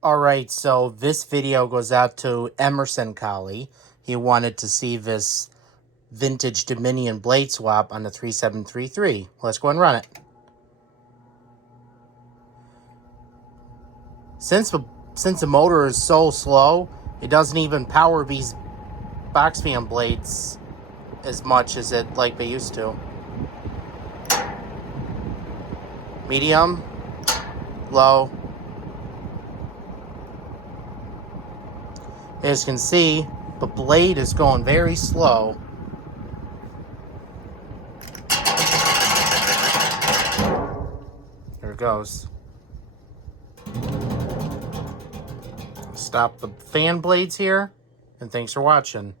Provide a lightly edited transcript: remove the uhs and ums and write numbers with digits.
Alright, so this video goes out to Emerson Collie. He wanted to see this vintage Dominion blade swap on the 3733. Let's go and run it. Since the motor is so slow, it doesn't even power these box fan blades as much as it like they used to. Medium, low. As you can see, the blade is going very slow. There it goes. Stop the fan blades here, and thanks for watching.